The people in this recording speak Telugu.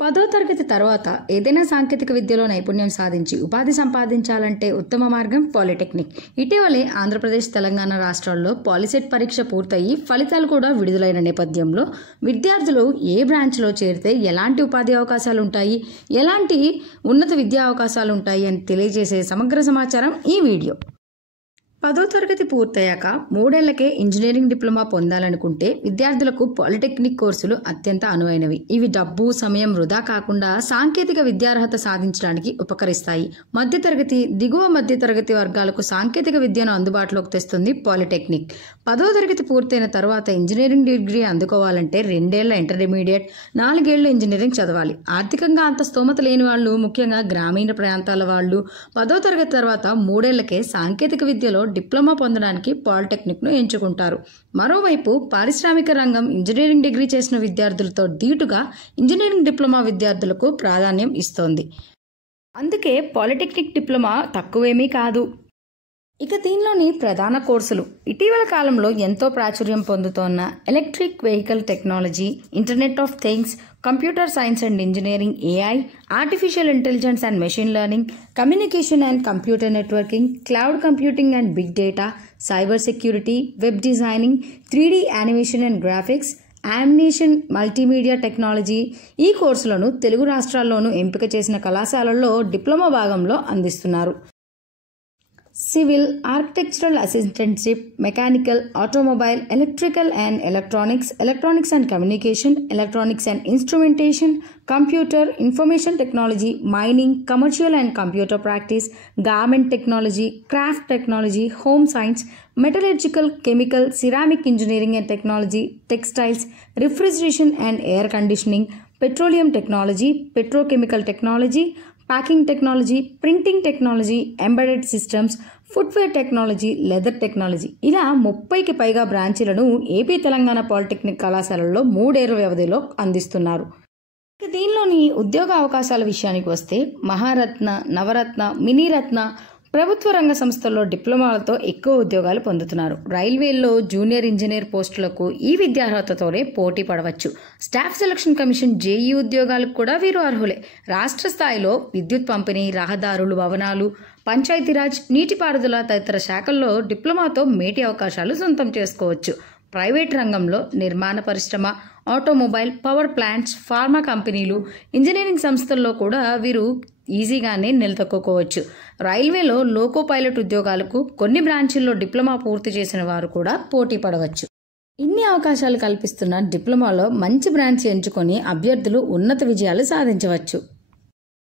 10వ తరగతి తర్వాత ఏదైనా సాంకేతిక విద్యలో నైపుణ్యం సాధించి ఉపాధి సంపాదించాలంటే ఉత్తమ మార్గం పాలిటెక్నిక్. ఇటీవలే ఆంధ్రప్రదేశ్, తెలంగాణ రాష్ట్రాల్లో పాలిసెట్ పరీక్ష పూర్తయి ఫలితాలు కూడా విడుదలైన నేపథ్యంలో విద్యార్థులు ఏ బ్రాంచ్లో చేరితే ఎలాంటి ఉపాధి అవకాశాలు ఉంటాయి, ఎలాంటి ఉన్నత విద్యా అవకాశాలు ఉంటాయి అని తెలియజేసే సమగ్ర సమాచారం ఈ వీడియో. 10వ తరగతి పూర్తయ్యాక 3 ఏళ్లకే ఇంజనీరింగ్ డిప్లొమా పొందాలనుకుంటే విద్యార్థులకు పాలిటెక్నిక్ కోర్సులు అత్యంత అనువైనవి. ఇవి డబ్బు, సమయం వృధా కాకుండా సాంకేతిక విద్యార్హత సాధించడానికి ఉపకరిస్తాయి. మధ్యతరగతి, దిగువ మధ్యతరగతి వర్గాలకు సాంకేతిక విద్యను అందుబాటులోకి తెస్తుంది పాలిటెక్నిక్. 10వ తరగతి పూర్తయిన తర్వాత ఇంజనీరింగ్ డిగ్రీ అందుకోవాలంటే 2 ఏళ్ల ఇంటర్మీడియట్, 4 ఏళ్లు ఇంజనీరింగ్ చదవాలి. ఆర్థికంగా అంత స్తోమత లేని వాళ్ళు, ముఖ్యంగా గ్రామీణ ప్రాంతాల వాళ్ళు 10వ తరగతి తర్వాత 3 ఏళ్లకే సాంకేతిక విద్యలో డిప్లొమా పొందడానికి పాలిటెక్నిక్ను ఎంచుకుంటారు. మరోవైపు పారిశ్రామిక రంగం ఇంజనీరింగ్ డిగ్రీ చేసిన విద్యార్థులతో ధీటుగా ఇంజనీరింగ్ డిప్లొమా విద్యార్థులకు ప్రాధాన్యం ఇస్తోంది. అందుకే పాలిటెక్నిక్ డిప్లొమా తక్కువేమీ కాదు. ఇక దీనిలోని ప్రధాన కోర్సులు: ఇటీవల కాలంలో ఎంతో ప్రాచుర్యం పొందుతోన్న electric vehicle technology, internet of things, computer science and engineering, AI, artificial intelligence and machine learning, communication and computer networking, cloud computing and big data, cyber security, web designing, 3D animation and graphics, animation, multimedia technology. ఈ కోర్సులను తెలుగు రాష్ట్రాల్లోనూ ఎంపిక చేసిన కళాశాలల్లో డిప్లొమా భాగంలో అందిస్తున్నారు. Civil, architectural assistantship, mechanical, automobile, electrical and electronics, electronics and communication, electronics and instrumentation, computer, information technology, mining, commercial and computer practice, garment technology, craft technology, home science, metallurgical, chemical, ceramic engineering and technology, textiles, refrigeration and air conditioning, petroleum technology, petrochemical technology, packing technology, printing technology, embedded systems, footwear technology, leather technology, ఇలా 30కి పైగా బ్రాంచీలను ఏపీ, తెలంగాణ పాలిటెక్నిక్ కళాశాలల్లో 3 ఏళ్ల వ్యవధిలో అందిస్తున్నారు. దీనిలోని ఉద్యోగ అవకాశాల విషయానికి వస్తే మహారత్న, నవరత్న, మినీరత్న ప్రభుత్వ రంగ సంస్థల్లో డిప్లొమాలతో ఎక్కువ ఉద్యోగాలు పొందుతున్నారు. రైల్వేల్లో జూనియర్ ఇంజనీర్ పోస్టులకు ఈ విద్యార్హతతోనే పోటీ పడవచ్చు. స్టాఫ్ సెలక్షన్ కమిషన్ JEE ఉద్యోగాలకు కూడా వీరు అర్హులే. రాష్ట్ర స్థాయిలో విద్యుత్ పంపిణీ, రహదారులు, భవనాలు, పంచాయతీరాజ్, నీటిపారుదల తదితర శాఖల్లో డిప్లొమాతో మేటి అవకాశాలు సొంతం చేసుకోవచ్చు. ప్రైవేట్ రంగంలో నిర్మాణ పరిశ్రమ, ఆటోమొబైల్, పవర్ ప్లాంట్స్, ఫార్మా కంపెనీలు, ఇంజనీరింగ్ సంస్థల్లో కూడా వీరు ఈజీగానే నిలదొక్కుకోవచ్చు. రైల్వేలో లోకో పైలట్ ఉద్యోగాలకు కొన్ని బ్రాంచీల్లో డిప్లొమా పూర్తి చేసిన వారు కూడా పోటీ పడవచ్చు. ఇన్ని అవకాశాలు కల్పిస్తున్న డిప్లొమాలో మంచి బ్రాంచ్ ఎంచుకొని అభ్యర్థులు ఉన్నత విజయాలు సాధించవచ్చు.